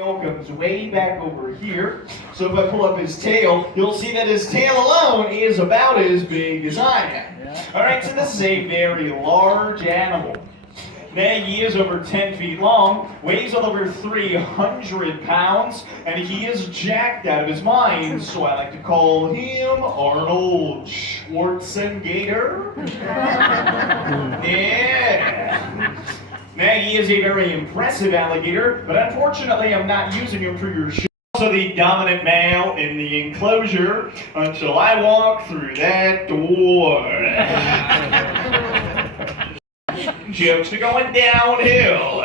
Comes way back over here. So if I pull up his tail, you'll see that his tail alone is about as big as I am. Alright, so this is a very large animal. Now he is over 10 feet long, weighs well over 300 pounds, and he is jacked out of his mind, so I like to call him Arnold Schwarzenegger. Yeah. Now, he is a very impressive alligator, but unfortunately I'm not using him for your show. Also the dominant male in the enclosure until I walk through that door. Jokes are going downhill.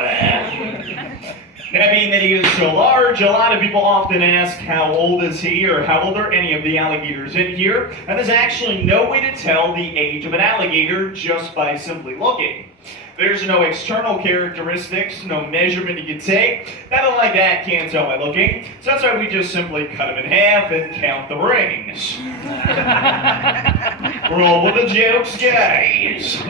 Now, being that he is so large, a lot of people often ask how old is he or how old are any of the alligators in here, and there's actually no way to tell the age of an alligator just by simply looking. There's no external characteristics, no measurement you can take. Nothing like that, can't tell by looking. So that's why we just simply cut them in half and count the rings. Roll with the jokes, guys.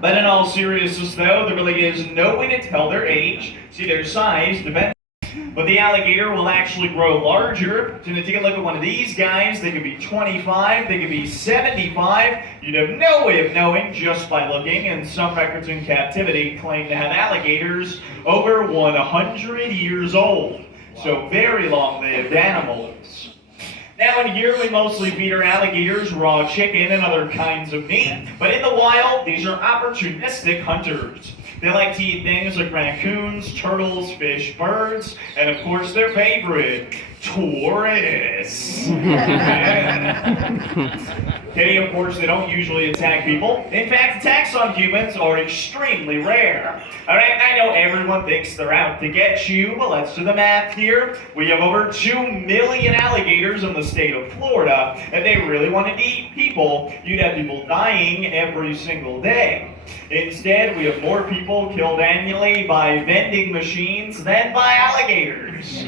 But in all seriousness, though, there really is no way to tell their age. See, their size depends. But the alligator will actually grow larger. So, to take a look at one of these guys, they could be 25, they could be 75. You'd have no way of knowing just by looking, and some records in captivity claim to have alligators over 100 years old. So very long-lived animals. Now in here we mostly feed our alligators raw chicken and other kinds of meat, but in the wild these are opportunistic hunters. They like to eat things like raccoons, turtles, fish, birds, and of course their favorite, tourists. Okay, of course they don't usually attack people. In fact, attacks on humans are extremely rare. Alright, I know everyone thinks they're out to get you, but let's do the math here. We have over 2 million alligators in the state of Florida. If they really wanted to eat people, you'd have people dying every single day. Instead, we have more people killed annually by vending machines than by alligators.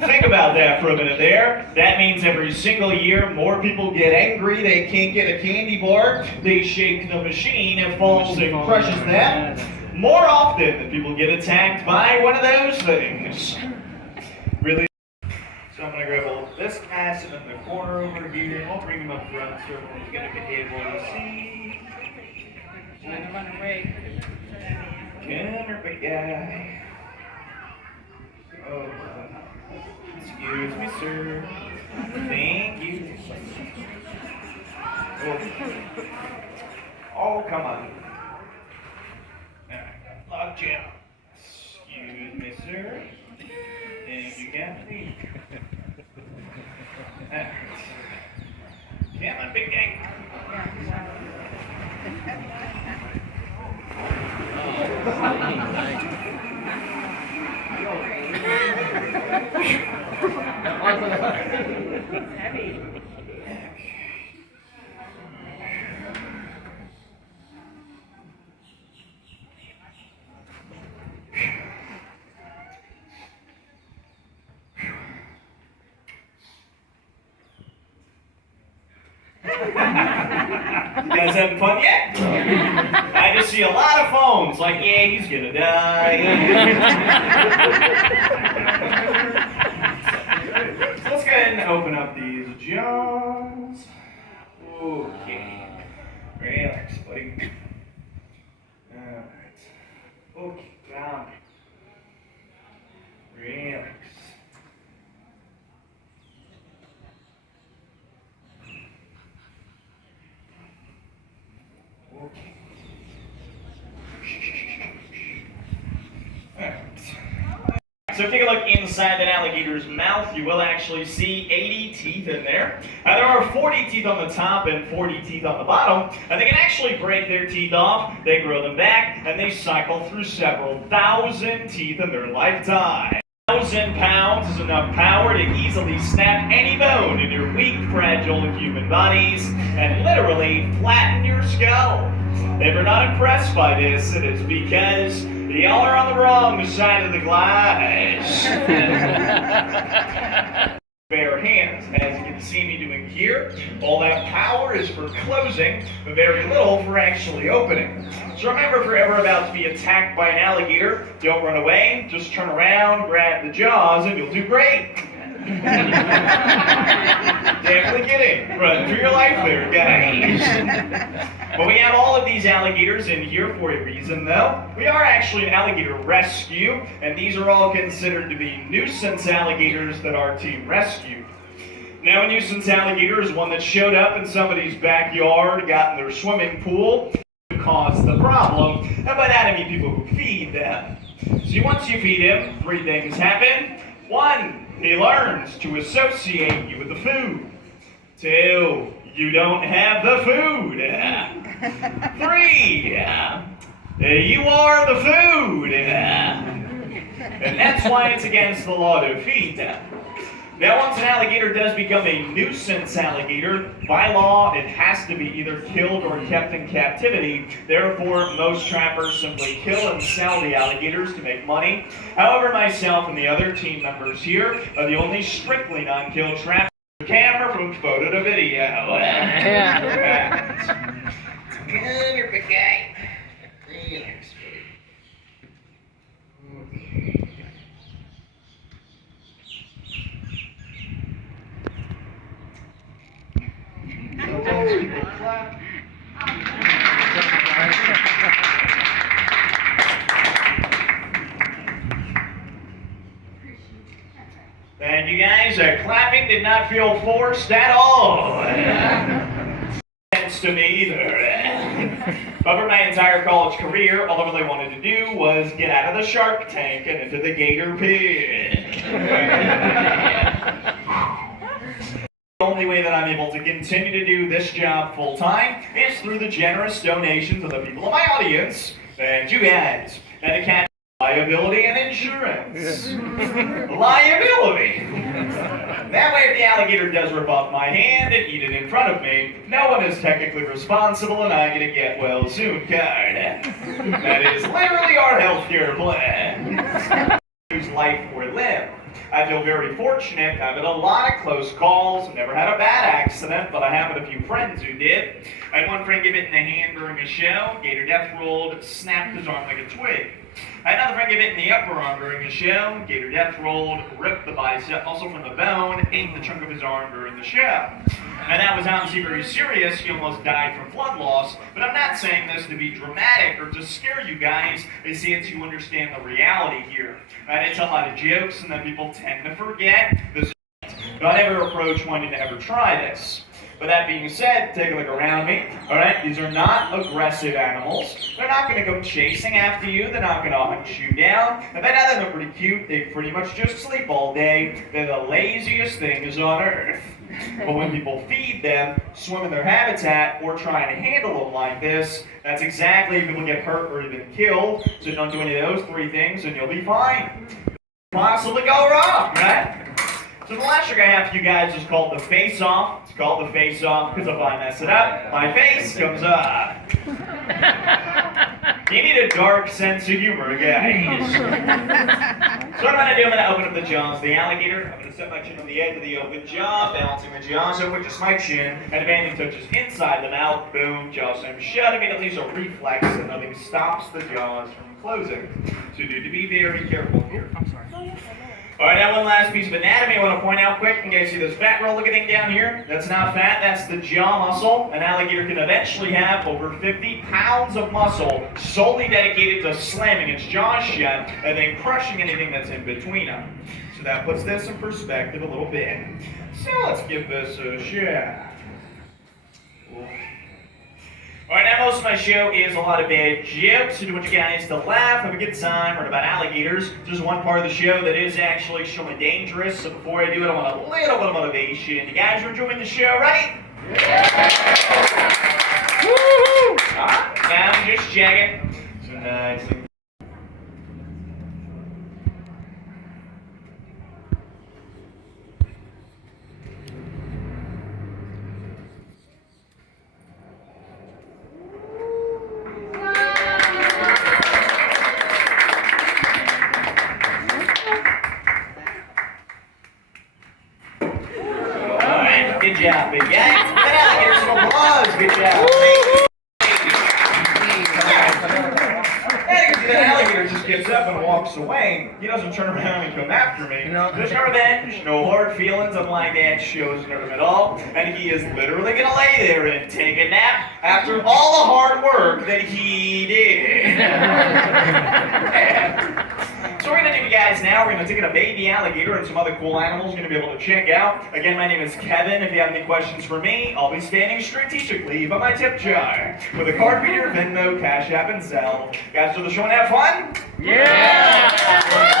Think about that for a minute there. That means every single year more people get angry, they can't get a candy bar, they shake the machine, it falls and crushes them. More often than people get attacked by one of those things. Really? So I'm going to grab a little this acid in the corner over here, and I'll bring him up front so everyone's going to be able to see. Come here, big guy. Oh, excuse me, sir. Thank you. Oh, come on. Lockjaw. Excuse me, sir. Thank you, Captain. Come on, big guy. Heavy. You guys having fun yet? I just see a lot of phones, like, yeah, he's gonna die. So let's go ahead and open up these jaws. Okay. Relax, buddy. Alright. Okay, down. Relax. Okay. So take a look inside that alligator's mouth. You will actually see 80 teeth in there. There are 40 teeth on the top and 40 teeth on the bottom. And they can actually break their teeth off, they grow them back, and they cycle through several thousand teeth in their lifetime. 1,000 pounds is enough power to easily snap any bone in your weak, fragile human bodies and literally flatten your skull. If you're not impressed by this, it is because y'all are on the wrong side of the glass. bare hands. As you can see me doing here, all that power is for closing, but very little for actually opening. So remember, if you're ever about to be attacked by an alligator, don't run away, just turn around, grab the jaws, and you'll do great. Definitely kidding. Run for your life there, guys. But we have all of these alligators in here for a reason, though. We are actually an alligator rescue, and these are all considered to be nuisance alligators that our team rescued. Now, a nuisance alligator is one that showed up in somebody's backyard, got in their swimming pool, caused the problem, and by that I mean people who feed them. So once you feed him, three things happen. One, he learns to associate you with the food. Two, you don't have the food. Three, you are the food. And that's why it's against the law to feed them. Now, once an alligator does become a nuisance alligator, by law, it has to be either killed or kept in captivity. Therefore, most trappers simply kill and sell the alligators to make money. However, myself and the other team members here are the only strictly non-kill trappers. Camera from photo to video. Yeah. Come here, big guy. Relax, Thank you guys. Clapping did not feel forced at all. Sense to me either. But for my entire college career, all I really wanted to do was get out of the shark tank and into the gator pit. The only way that I'm able to continue to do this job full time is through the generous donations of the people of my audience and you guys. And to catch liability and insurance. Liability. That way, if the alligator does rip off my hand and eat it in front of me, no one is technically responsible and I get a get well soon card. That is literally our healthcare plan. Whose life or limb. I feel very fortunate. I've had a lot of close calls. Never had a bad accident, but I have had a few friends who did. I had one friend get hit in the hand during a show. Gator death rolled, snapped his arm like a twig. I had another friend get hit in the upper arm during a show. Gator death rolled, ripped the bicep muscle from the bone, ate the chunk of his arm during the show. And that was obviously very serious. He almost died from blood loss. But I'm not saying this to be dramatic or to scare you guys. I say it to understand the reality here. It's a lot of jokes, and then people tend to forget this. Don't ever approach wanting to ever try this. But that being said, take a look around me. Alright, these are not aggressive animals. They're not going to go chasing after you. They're not going to hunt you down. If I know they're pretty cute, they pretty much just sleep all day. They're the laziest things on earth. But when people feed them, swim in their habitat, or try and handle them like this, that's exactly if people get hurt or even killed. So don't do any of those three things and you'll be fine. Possibly go wrong, right? So the last trick I have for you guys is called the face-off. It's called the face-off because if I mess it up, my face comes up. You need a dark sense of humor, guys. So what I'm going to do, I'm going to open up the jaws of the alligator. I'm going to set my chin on the edge of the open jaw, balancing the jaws over just my chin. And if anything touches inside the mouth, boom, jaws slam shut. Immediately there's a reflex and nothing stops the jaws from closing. So you need to be very careful here. I'm sorry. Alright, now one last piece of anatomy I want to point out quick. You guys see this fat roll looking thing down here? That's not fat, that's the jaw muscle. An alligator can eventually have over 50 pounds of muscle solely dedicated to slamming its jaws shut and then crushing anything that's in between them. So that puts this in perspective a little bit. So let's give this a shot. Alright, now most of my show is a lot of bad jokes. I do want you guys to laugh, have a good time, learn about alligators. There's one part of the show that is actually extremely dangerous, so before I do it, I want a little bit of motivation. You guys are enjoying the show, right? Yeah. Woo-hoo! Alright, now I'm just checking. So nice. job, big guy. Give an alligator some applause. Good job. The alligator just gets up and walks away. He doesn't turn around and come after me. There's no revenge, no hard feelings, unlike that show's nerve at all. And he is literally gonna lay there and take a nap after all the hard work that he did. So we're gonna do, guys, now we're gonna take in a baby alligator and some other cool animals you're gonna be able to check out. Again, my name is Kevin. If you have any questions for me, I'll be standing strategically by my tip jar with a card reader, Venmo, Cash App, and Zelle. Guys, do the show and have fun? Yeah!